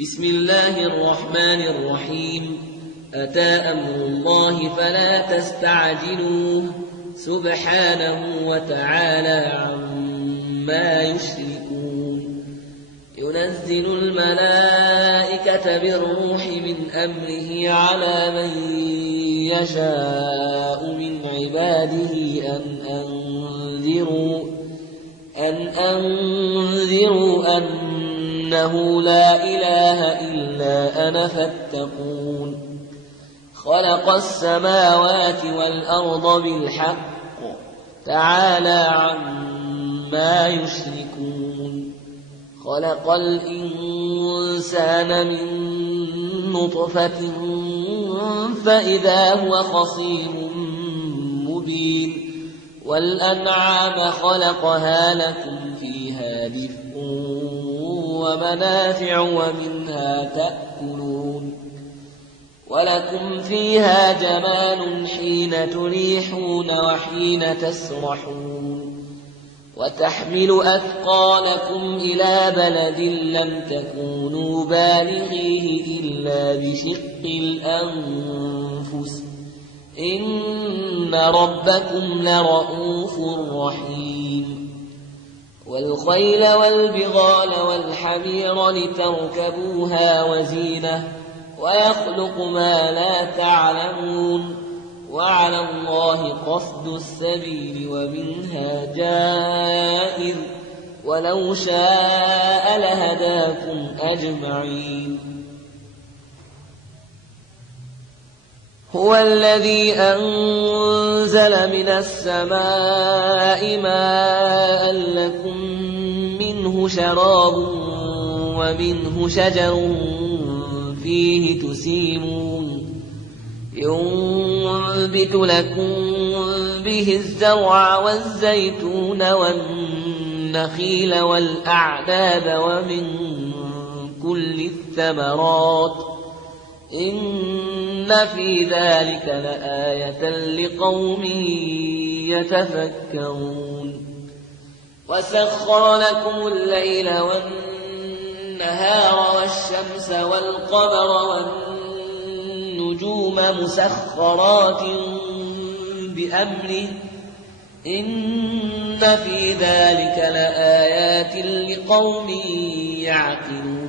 بسم الله الرحمن الرحيم. أتى أمر الله فلا تستعجلوه سبحانه وتعالى عما يشركون. ينزل الملائكة بالروح من أمره على من يشاء من عباده أن أنذروا أنه لا إله إلا أنا فاتقون. خلق السماوات والأرض بالحق تعالى عما يشركون. خلق الإنسان من نطفة فإذا هو خصيم مبين. والأنعام خلقها لكم فيها دفء ومنافع ومنها تأكلون. ولكم فيها جمال حين تريحون وحين تسرحون. وتحمل أثقالكم إلى بلد لم تكونوا بالغيه إلا بشق الأنفس إن ربكم لرؤوف رحيم. والخيل والبغال والحمير لتركبوها وزينة ويخلق ما لا تعلمون. وعلى الله قصد السبيل ومنها جائر ولو شاء لهداكم أجمعين. هو الذي أنزل من السماء ماء لكم منه شراب ومنه شجر فيه تسيمون. ينبت لكم به الزرع والزيتون والنخيل والأعناب ومن كل الثمرات إن في ذلك لآية لقوم يتفكرون. وسخر لكم الليل والنهار والشمس والقمر والنجوم مسخرات بأمره إن في ذلك لآيات لقوم يعقلون.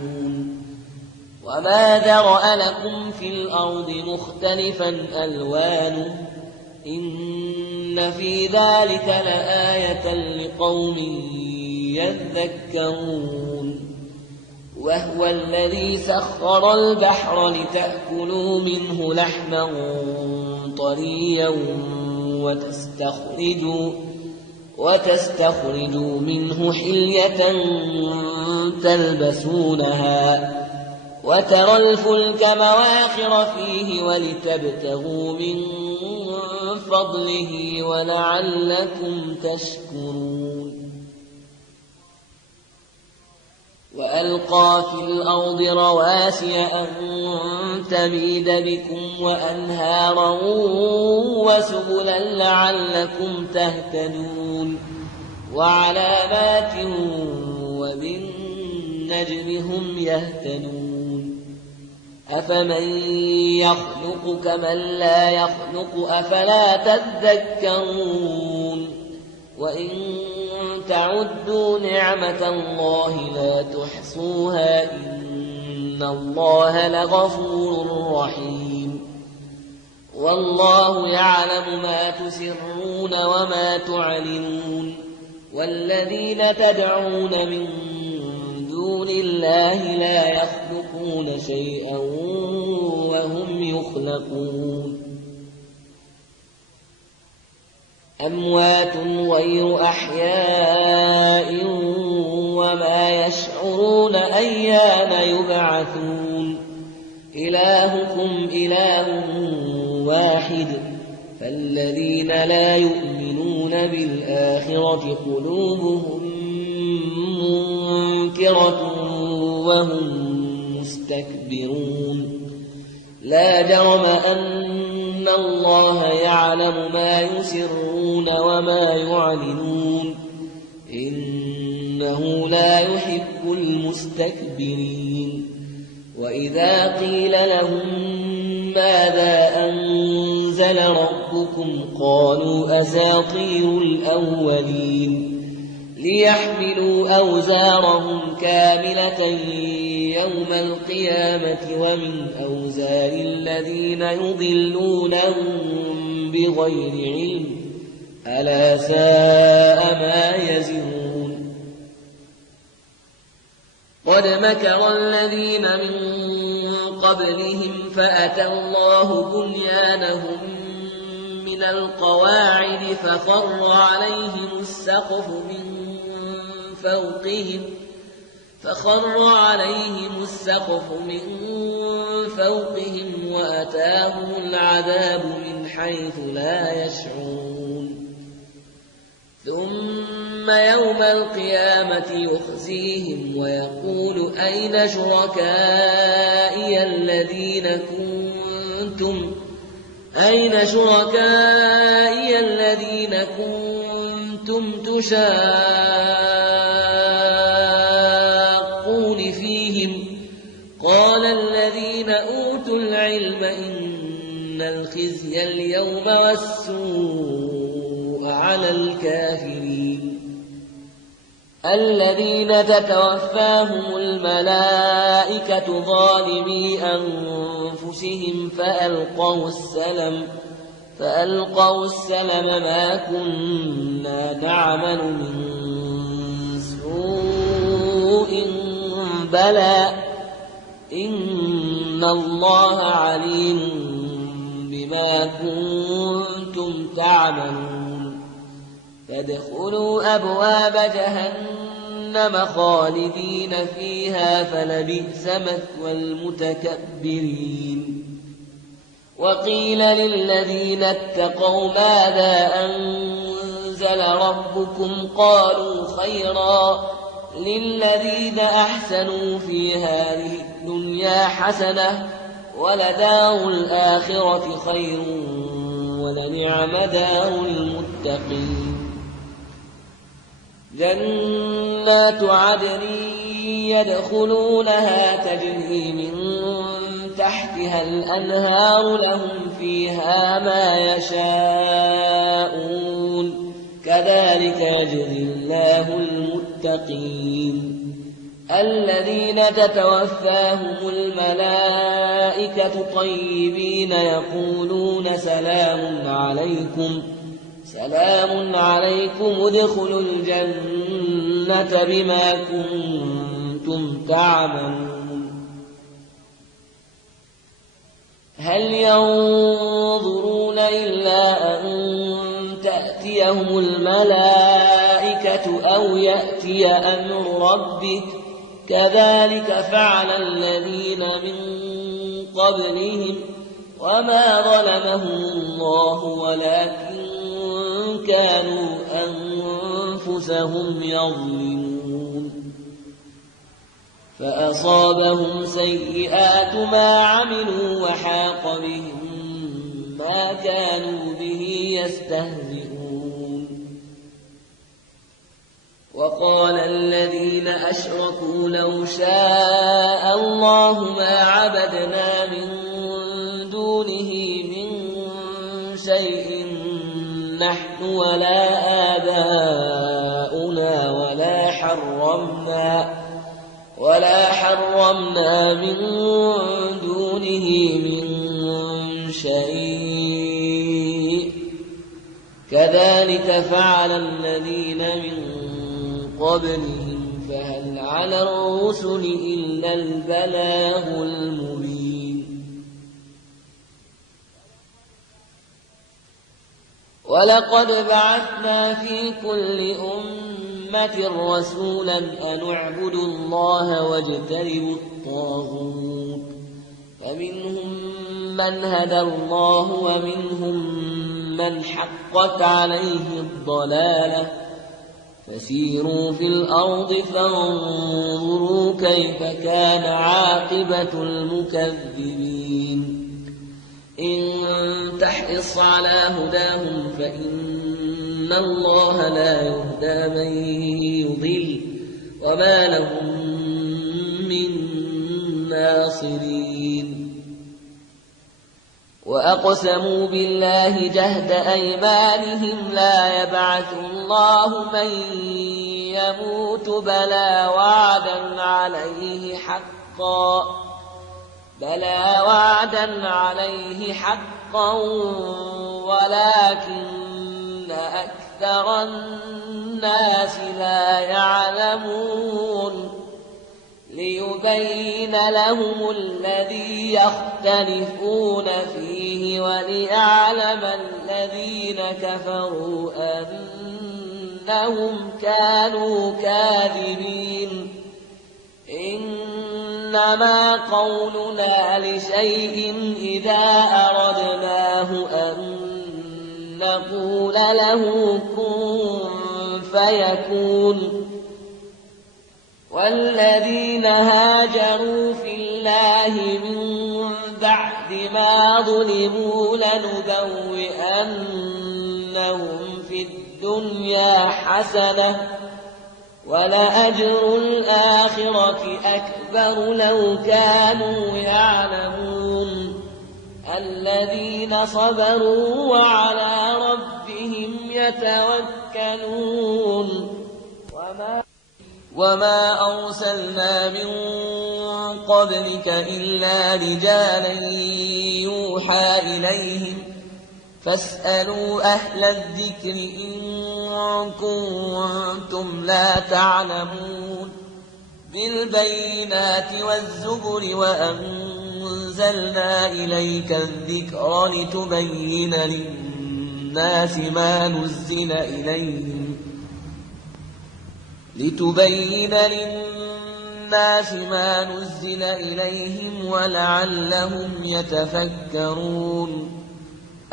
وما ذرأ لكم في الأرض مختلفا ألوانه إن في ذلك لآية لقوم يذكرون. وهو الذي سخر البحر لتأكلوا منه لحما طريا وتستخرجوا منه حلية تلبسونها وترى الفلك مواخر فيه ولتبتغوا من فضله ولعلكم تشكرون. وألقى في الأرض رواسي أن تميد بكم وأنهارا وسبلا لعلكم تهتدون. وعلامات وبالنجم هم يهتدون. أفمن يخلق كمن لا يخلق أفلا تذكرون. وإن تعدوا نعمة الله لا تحصوها إن الله لغفور رحيم. والله يعلم ما تسرون وما تعلنون. والذين تدعون من دون الله لا يخلقون شيئا وهم يخلقون. أموات غير أحياء وما يشعرون أيان يبعثون. إلهكم إله واحد فالذين لا يؤمنون بالآخرة قلوبهم منكرة وهم مستكبرون. لا جرم أن الله يعلم ما يسرون وما يعلنون إنه لا يحب المستكبرين. وإذا قيل لهم ماذا أنزل ربكم قالوا أساطير الأولين ليحملوا أوزارهم كاملة يوم القيامة ومن أوزار الذين يضلونهم بغير علم ألا ساء ما يزرون قد مكر الذين من قبلهم فأتى الله بنيانهم من القواعد فخر عليهم السقف من فوقهم وأتاهم العذاب من حيث لا يشعرون ثم يوم القيامة يخزيهم ويقول أين شركائي الذين كنتم تشاقون فيهم قال الذين أوتوا العلم إن الخزي اليوم والسوء على الكافرين الذين تتوفاهم الملائكة ظالمي أنفسهم فألقوا السلم ما كنا نعمل من سوء بلى إن الله عليم بما كنتم تعملون فادخلوا أبواب جهنم خالدين فيها فلبئس مثوى المتكبرين وقيل للذين اتقوا ماذا أنزل ربكم قالوا خيرا للذين أحسنوا في هذه الدنيا حسنة ولدار الآخرة خير ولنعم دار المتقين جنات عدن يدخلونها تجري من تحتها الأنهار لهم فيها ما يشاءون كذلك يجزي الله المتقين الذين تتوفاهم الملائكة طيبين يقولون سلام عليكم ادخلوا الجنة بما كنتم تعملون هل ينظرون إلا أن تأتيهم الملائكة أو يأتي أمر ربك كذلك فعل الذين من قبلهم وما ظلمهم الله ولكن كانوا أنفسهم يظلمون فأصابهم سيئات ما عملوا وحاق بهم ما كانوا به يستهزئون وقال الذين أشركوا لو شاء الله ما عبدنا من دونه من شيء نحن ولا آباؤنا ولا حرمنا من دونه من شيء كذلك فعل الذين من قبلهم فهل على الرسل إلا البلاغ المبين ولقد بعثنا في كل أمة رسولا أن اعبدوا الله واجتنبوا الطاغوت فمنهم من هدى الله ومنهم من حقت عليه الضلالة فسيروا في الأرض فانظروا كيف كان عاقبة المكذبين إن تحرص على هداهم فإن الله لا يهدى من يضل وما لهم من ناصرين وأقسموا بالله جهد أيمانهم لا يبعث الله من يموت بلى وعدا عليه حقا ولكن أكثر الناس لا يعلمون ليبين لهم الذي يختلفون فيه وليعلم الذين كفروا أنهم كانوا كاذبين إنما قولنا لشيء إذا أردناه أن نقول له كن فيكون والذين هاجروا في الله من بعد ما ظلموا لنبوئنهم في الدنيا حسنة ولأجر الآخرة أكبر لو كانوا يعلمون الذين صبروا وعلى ربهم يتوكلون وما أرسلنا من قبلك إلا رجالا يوحى إليهم فاسألوا أهل الذكر إن كنتم لا تعلمون بالبينات والزبر وأنزلنا إليك الذكر لتبين للناس ما نزل إليهم ولعلهم يتفكرون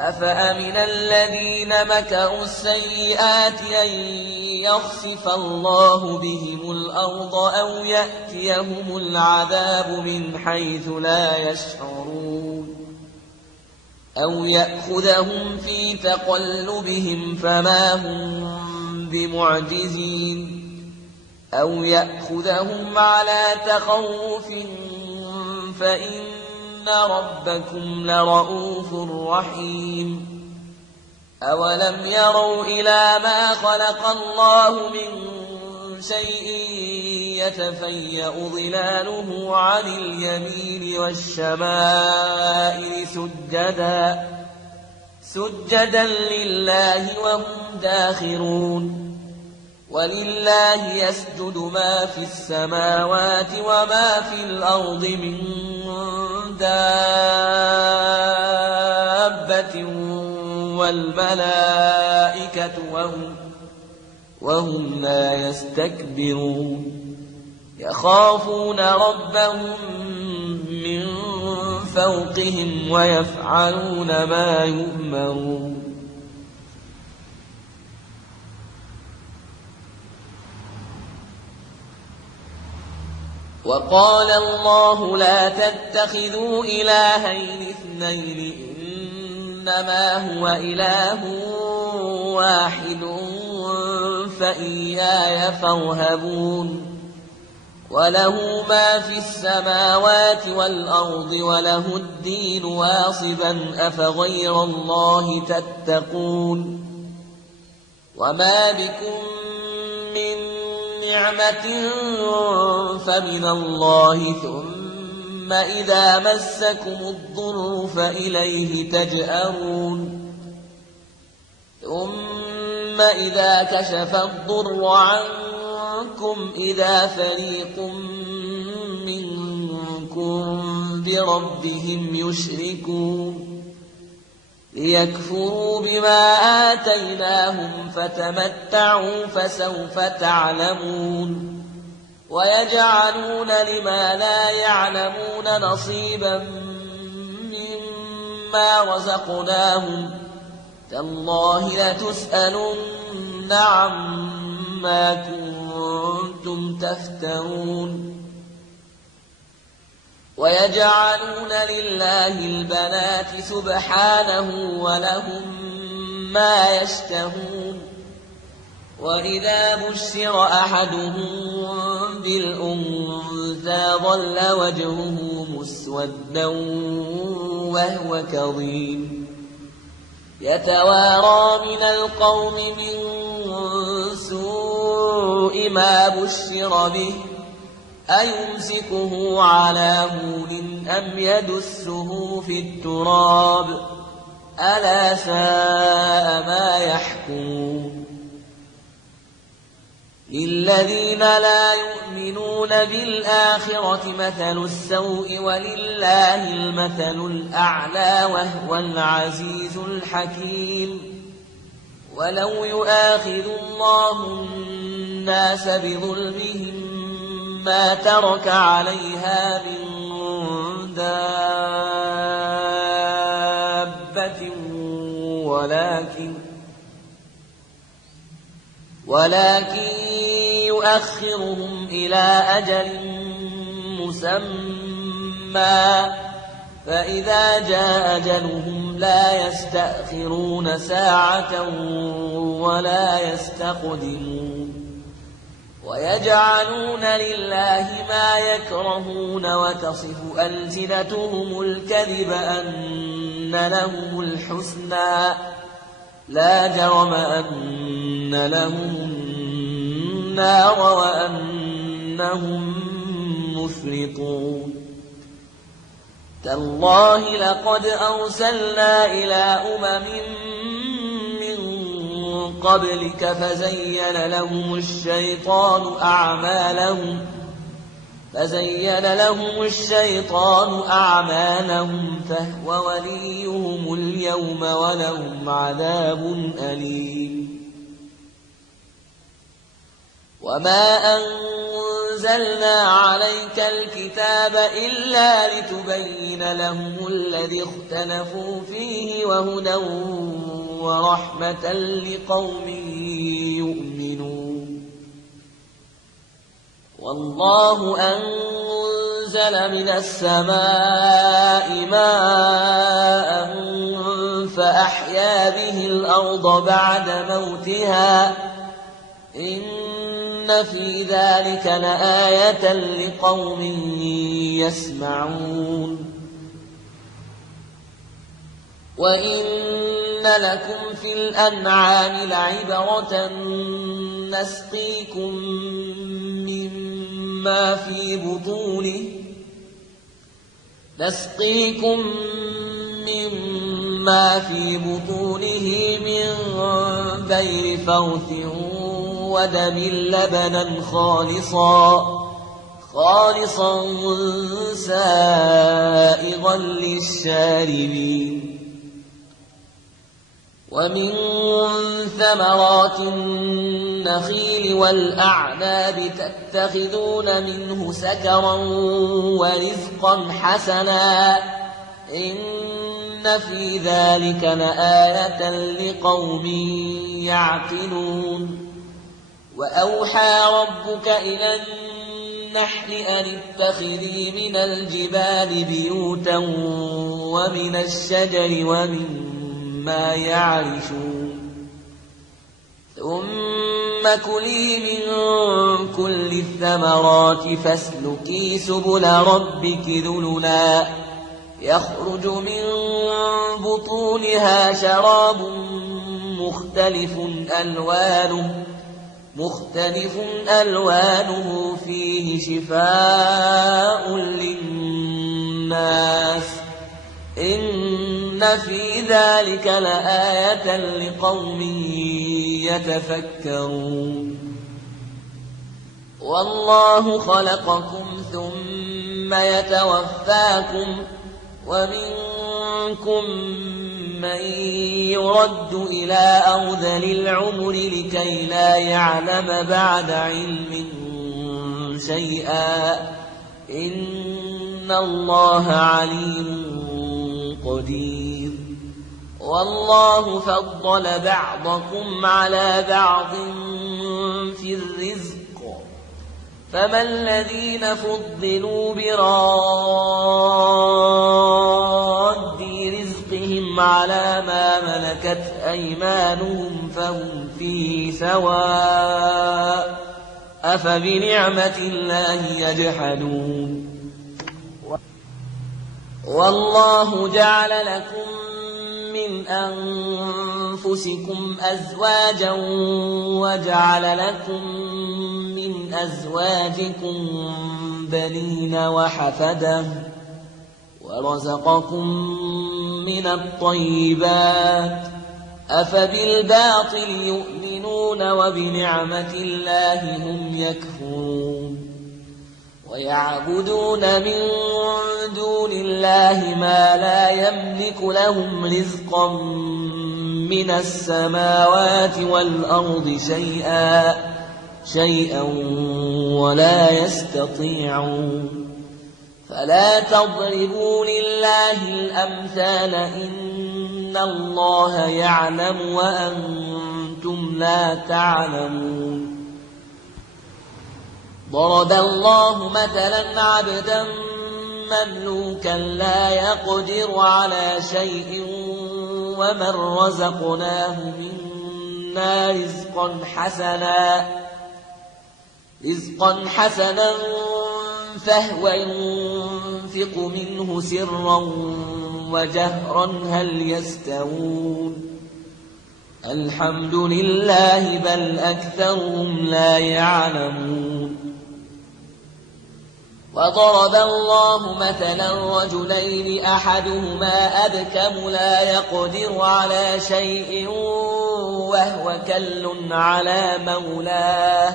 أفأمن الذين مكروا السيئات أن يخسف الله بهم الأرض أو يأتيهم العذاب من حيث لا يشعرون أو يأخذهم في تقلبهم فما هم بمعجزين أو يأخذهم على تخوف فإن ربكم لرؤوف رحيم أولم يروا إلى ما خلق الله من شيء يتفيأ ظلاله عن اليمين والشمائل سجدا لله وهم داخرون ولله يسجد ما في السماوات وما في الأرض من دابة والملائكة وهم لا يستكبرون يخافون ربهم من فوقهم ويفعلون ما يؤمرون وقال الله لا تتخذوا إلهين اثنين إنما هو إله واحد فإياي فارهبون وله ما في السماوات والأرض وله الدين واصبا أفغير الله تتقون وما بكم من نعمة فمن الله ثم إذا مسكم الضر فإليه تجأرون ثم إذا كشف الضر عنكم إذا فريق منكم بربهم يشركون ليكفروا بما آتيناهم فتمتعوا فسوف تعلمون ويجعلون لما لا يعلمون نصيبا مما رزقناهم تالله لتسألن عما كنتم تفترون ويجعلون لله البنات سبحانه ولهم ما يشتهون وإذا بشر أحدهم بالأنثى ظل وجهه مسودا وهو كظيم يتوارى من القوم من سوء ما بشر به أيمسكه على هون أم يدسه في التراب ألا ساء ما يحكمون للذين لا يؤمنون بالآخرة مثل السوء ولله المثل الأعلى وهو العزيز الحكيم ولو يؤاخذ الله الناس بظلمهم ما ترك عليها من دابة ولكن يؤخرهم إلى أجل مسمى فإذا جاء أجلهم لا يستأخرون ساعة ولا يستقدمون ويجعلون لله ما يكرهون وتصف ألسنتهم الكذب أن لهم الحسنى لا جرم أن لهم النار وأنهم مفرطون تالله لقد أرسلنا إلى أمم من قبلك فزين لهم الشيطان أعمالهم فهو وليهم اليوم ولهم عذاب أليم وما أنزلنا عليك الكتاب إلا لتبين لهم الذي اختلفوا فيه وهدى ورحمة لقوم يؤمنون والله أنزل من السماء ماء فأحيا به الأرض بعد موتها إن في ذلك لآية لقوم يسمعون وإن لكم في الأنعام لعبرة نسقيكم مما في بطونه من بين فرث ودم لبنا خالصا سائغا للشاربين ومن ثمرات النخيل والأعناب تتخذون منه سكرا ورزقا حسنا إن في ذلك لآية لقوم يعقلون وأوحى ربك إلى النحل أن اتخذي من الجبال بيوتا ومن الشجر ومما يعرشون ثم كلي من كل الثمرات فاسلكي سبل ربك ذللا يخرج من بطونها شراب مختلف ألوانه فيه شفاء للناس إن في ذلك لآية لقوم يتفكرون والله خلقكم ثم يتوفاكم ومنكم من يرد إلى أرذل العمر لكي لا يعلم بعد علم شيئا إن الله عليم قدير والله فضل بعضكم على بعض في الرزق فما الذين فضلوا براد رزقهم على ما ملكت أيمانهم فهم فيه سواء أفبنعمة الله يجحدون والله جعل لكم من أنفسكم أزواجا وجعل لكم من أزواجكم بنين وحفدة ورزقكم من الطيبات أفبالباطل يؤمنون وبنعمة الله هم يكفرون ويعبدون من دون الله ما لا يملك لهم رزقا من السماوات والأرض شيئا ولا يستطيعون فلا تضربوا لله الأمثال إن الله يعلم وأنتم لا تعلمون ضرب الله مثلا عبدا مملوكا لا يقدر على شيء ومن رزقناه منا رزقا حسنا فهو ينفق منه سرا وجهرا هل يستوون الحمد لله بل أكثرهم لا يعلمون وضرب الله مثلا رجلين أحدهما أبكم لا يقدر على شيء وهو كل على مولاه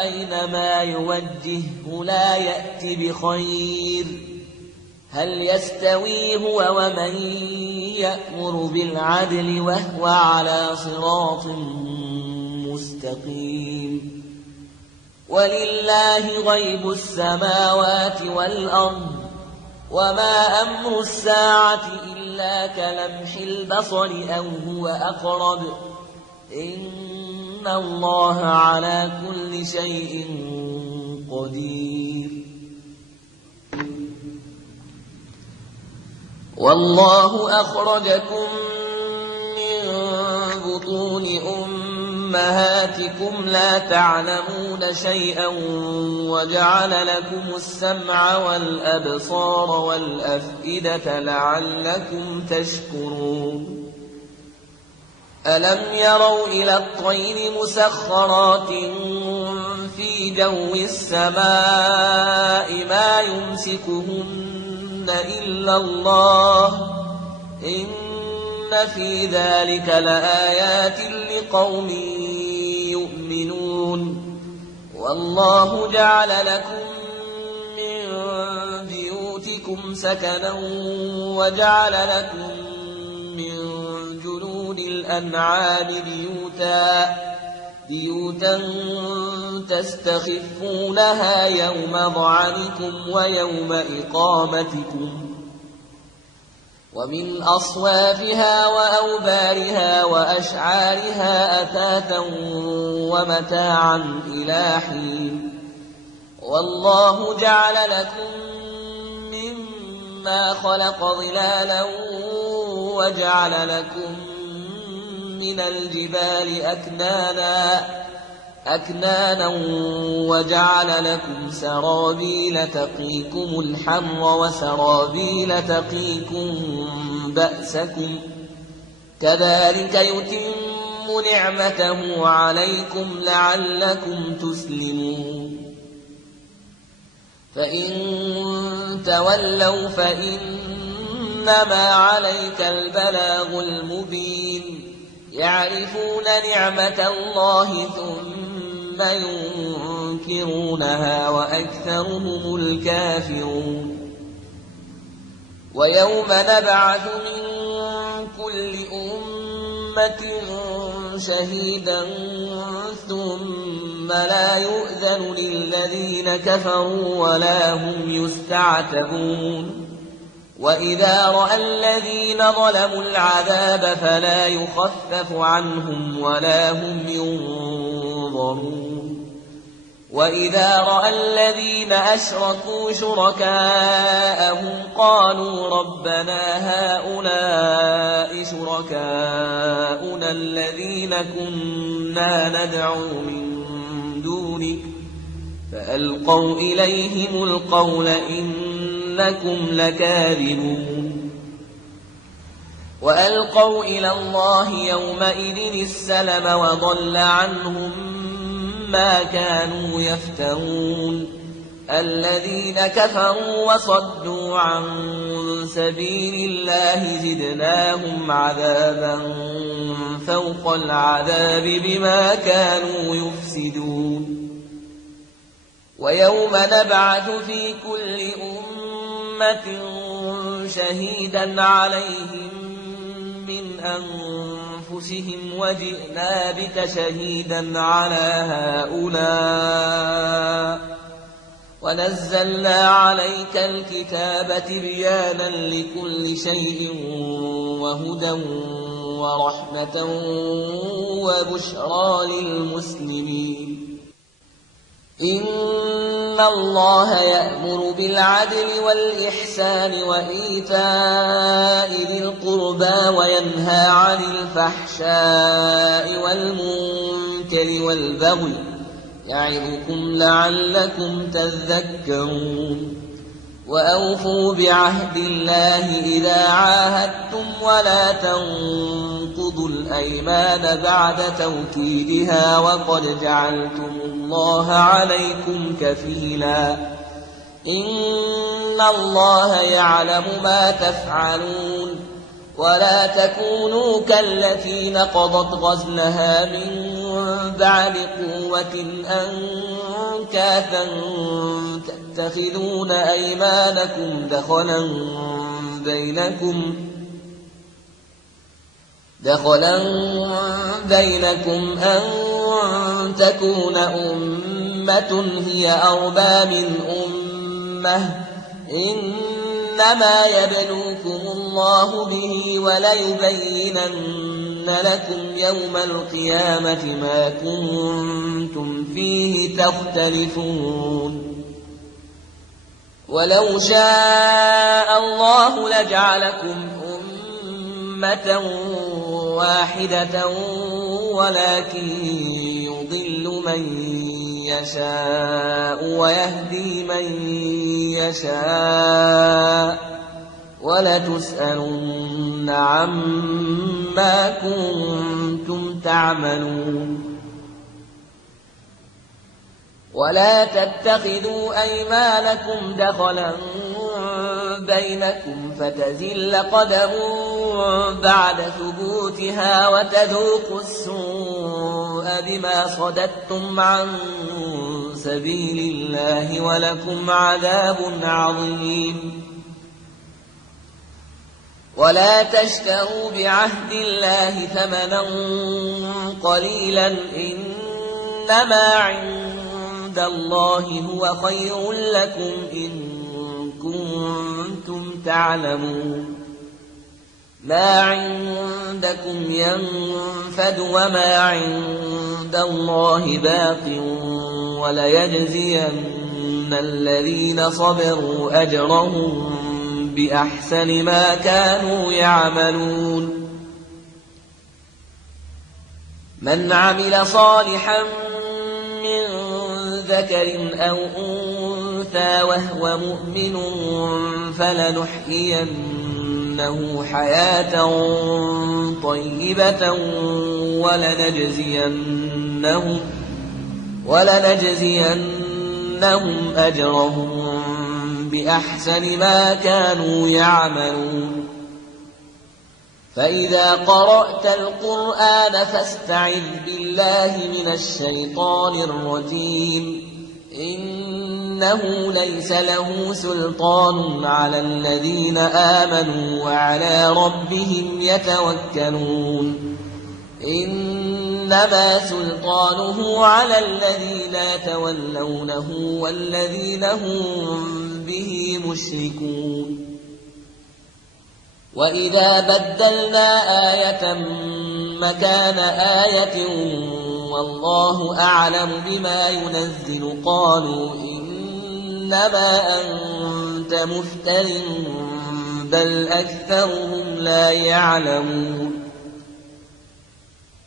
أينما يوجهه لا يأتي بخير هل يستوي هو ومن يأمر بالعدل وهو على صراط مستقيم ولله غيب السماوات والأرض وما أمر الساعة إلا كلمح البصر أو هو أقرب إن الله على كل شيء قدير والله أخرجكم من بطون أمهاتكم لا تعلمون شيئا وجعل لكم السمع والأبصار والأفئدة لعلكم تشكرون ألم يروا إلى الطير مسخرات في جو السماء ما يمسكهن إلا الله إن في ذلك لآيات لقوم يؤمنون والله جعل لكم من بيوتكم سكنا وجعل لكم من جلود الأنعام بيوتا تستخفونها يوم ظعنكم ويوم إقامتكم ومن أصوافها وأوبارها وأشعارها أثاثا ومتاعا إلى حين والله جعل لكم مما خلق ظلالا وجعل لكم من الجبال أكنانا وجعل لكم سرابيل تقيكم الحر وسرابيل تقيكم بأسكم كذلك يتم نعمته عليكم لعلكم تسلمون فإن تولوا فإنما عليك البلاغ المبين يعرفون نعمة الله ثم ينكرونها وأكثرهم الكافرون ويوم نبعث من كل أمة شهيدا ثم لا يؤذن للذين كفروا ولا هم يستعتبون وإذا رأى الذين ظلموا العذاب فلا يخفف عنهم ولا هم ينظرون وإذا رأى الذين أشركوا شركاءهم قالوا ربنا هؤلاء شركاؤنا الذين كنا ندعو من دونك فألقوا إليهم القول إنكم لكاذبون وألقوا إلى الله يومئذ السلم وضل عنهم ما كانوا يفترون الذين كفروا وصدوا عن سبيل الله زدناهم عذابا فوق العذاب بما كانوا يفسدون ويوم نبعث في كل أمة شهيدا عليهم من أنفسهم وجئنا بك شهيدا على هؤلاء ونزلنا عليك الكتاب تبيانا لكل شيء وهدى ورحمة وبشرى للمسلمين إن الله يأمر بالعدل والإحسان وإيتاء ذي القربى وينهى عن الفحشاء والمنكر والبغي يعظكم لعلكم تذكرون وأوفوا بعهد الله إذا عاهدتم ولا تنقضوا الأيمان بعد توكيدها وقد جعلتم الله عليكم كفيلا إن الله يعلم ما تفعلون ولا تكونوا كالتي نقضت غزلها من بعد قوة أنكاثا تتخذون أيمانكم دخلا بينكم أن تكون أمة هي أربى من أمة إنما يبلوكم الله به وليبينن لكم يوم القيامة ما كنتم فيه تختلفون ولو شاء الله لجعلكم أمة واحدة ولكن يضل من يشاء ويهدي من يشاء ولتسألن عما كنتم تعملون ولا تتخذوا أيمانكم دخلا بينكم فتزل قدم بعد ثبوتها وتذوقوا السوء بما صددتم عن سبيل الله ولكم عذاب عظيم ولا تشتروا بعهد الله ثمنا قليلا إنما عند الله هو خير لكم إن كنتم تعلمون ما عندكم ينفد وما عند الله باق وليجزين الذين صبروا أجرهم بأحسن ما كانوا يعملون من عمل صالحا من ذكر أو أنثى وهو مؤمن فلنحيينه حياة طيبة ولنجزينهم أجرهم بأحسن ما كانوا يعملون فإذا قرأت القرآن فاستعذ بالله من الشيطان الرجيم إنه ليس له سلطان على الذين آمنوا وعلى ربهم يتوكلون إنما سلطانه على الذين يتولونه والذين هم به مشركون وإذا بدلنا آية مكان آية والله أعلم بما ينزل قالوا إنما أنت مفتر بل أكثرهم لا يعلمون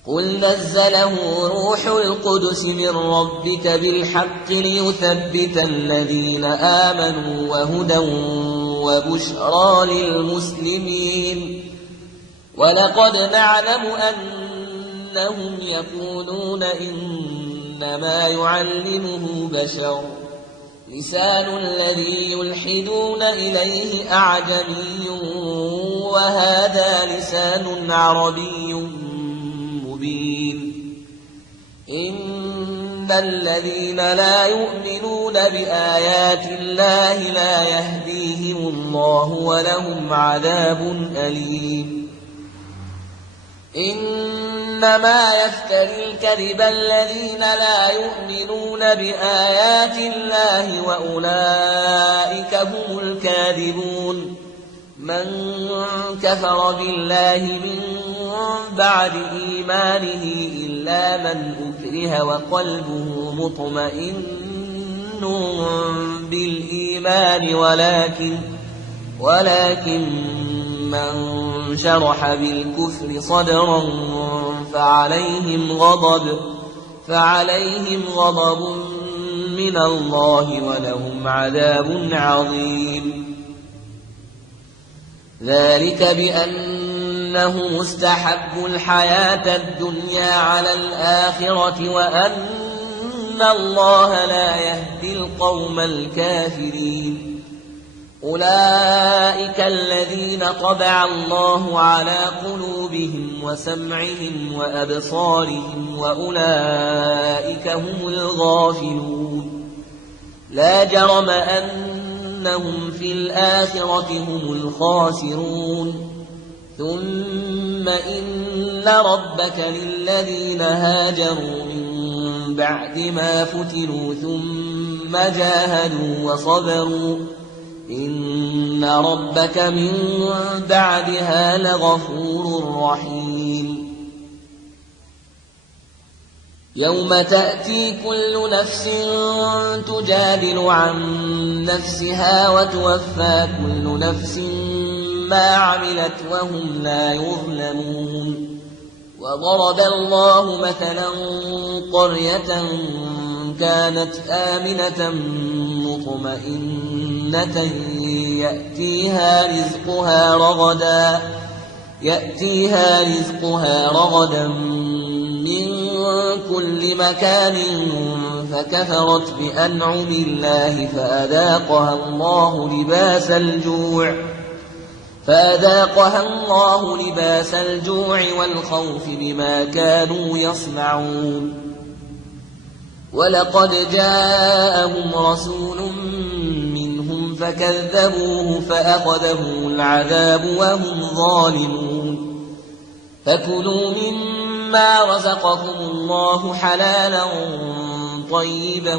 قل نزله روح القدس من ربك بالحق ليثبت الذين آمنوا وهدى وبشرى للمسلمين ولقد نعلم أنهم يقولون إنما يعلمه بشر لسان الذي يلحدون إليه أعجمي وهذا لسان عربي مبين إن الذين لا يؤمنون بآيات الله لا يهديهم الله ولهم عذاب أليم إنما يفتري الكذب الذين لا يؤمنون بآيات الله وأولئك هم الكاذبون من كفر بالله من بعد إيمانه إلا من أكره وقلبه مطمئن بالإيمان ولكن من شرح بالكفر صدرا فعليهم غضب من الله ولهم عذاب عظيم ذلك بأنه مستحب الحياة الدنيا على الآخرة وأن الله لا يهدي القوم الكافرين أولئك الذين طبع الله على قلوبهم وسمعهم وأبصارهم وأولئك هم الغافلون لا جرم أنهم في الآخرة هم الخاسرون ثم إن ربك للذين هاجروا من بعد ما فتنوا ثم جاهدوا وصبروا إن ربك من بعدها لغفور رحيم يوم تأتي كل نفس تجادل عن نفسها وتوفى كل نفس ما عملت وهم لا يظلمون وضرب الله مثلا قرية كانت آمنة مطمئنة يأتيها رزقها رغدا من كل مكان فكفرت بأنعم الله فأذاقها الله لباس الجوع والخوف بما كانوا يصنعون ولقد جاءهم رسول منهم فكذبوه فأخذهم العذاب وهم ظالمون فكلوا مما رزقكم الله حلالا طيبا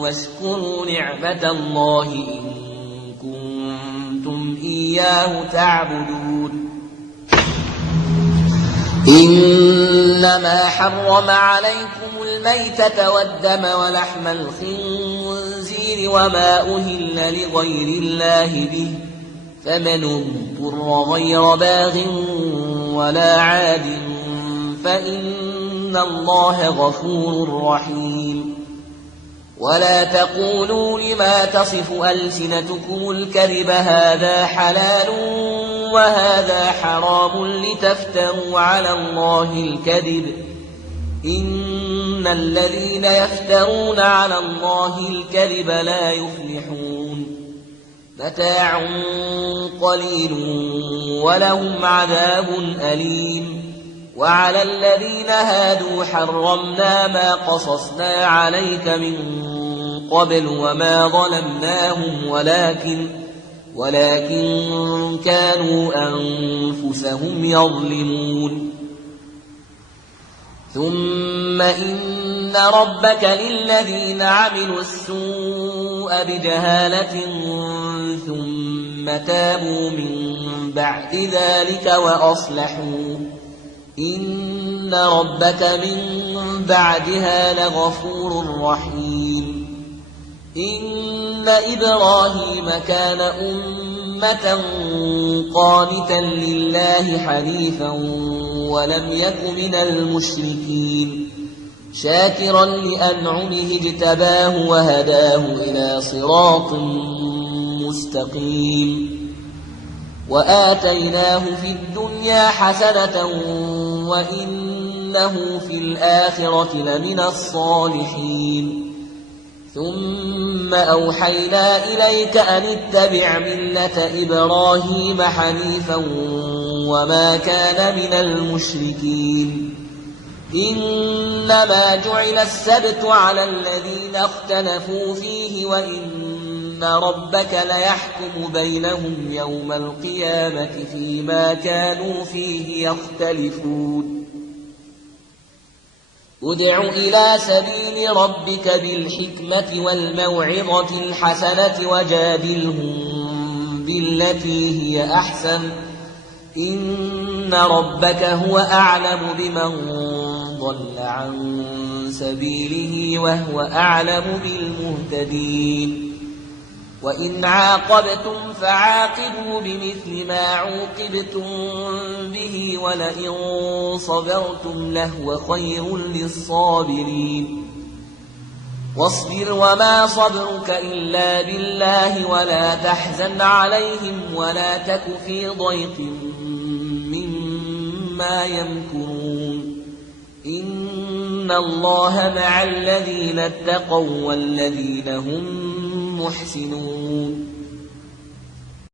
واشكروا نعمة الله إن كنتم إياه تعبدون إنما حرم عليكم الميتة والدم ولحم الخنزير وما أهل لغير الله به فمن اضطر غير باغ ولا عاد فإن الله غفور رحيم ولا تقولوا لما تصف ألسنتكم الكذب هذا حلال وهذا حرام لتفتروا على الله الكذب إن الذين يفترون على الله الكذب لا يفلحون متاع قليل ولهم عذاب أليم وعلى الذين هادوا حرمنا ما قصصنا عليك من قبل وما ظلمناهم ولكن كانوا أنفسهم يظلمون ثم إن ربك للذين عملوا السوء بجهالة ثم تابوا من بعد ذلك وأصلحوا إن ربك من بعدها لغفور رحيم إن إبراهيم كان أمة قانتا لله حنيفا ولم يك من المشركين شاكرا لأنعمه اجتباه وهداه إلى صراط مستقيم وآتيناه في الدنيا حسنة وإنه في الآخرة لمن الصالحين ثم أوحينا إليك أن اتبع ملة إبراهيم حنيفا وما كان من المشركين إنما جعل السبت على الذين اختلفوا فيه وإن ربك ليحكم بينهم يوم القيامة فيما كانوا فيه يختلفون ادع إلى سبيل ربك بالحكمة والموعظة الحسنة وجادلهم بالتي هي أحسن إن ربك هو أعلم بمن ضل عن سبيله وهو أعلم بالمهتدين وإن عاقبتم فعاقبوا بمثل ما عوقبتم به ولئن صبرتم لهو خير للصابرين واصبر وما صبرك إلا بالله ولا تحزن عليهم ولا تك في ضيق مما يمكرون إن الله مع الذين اتقوا والذين هم محسنون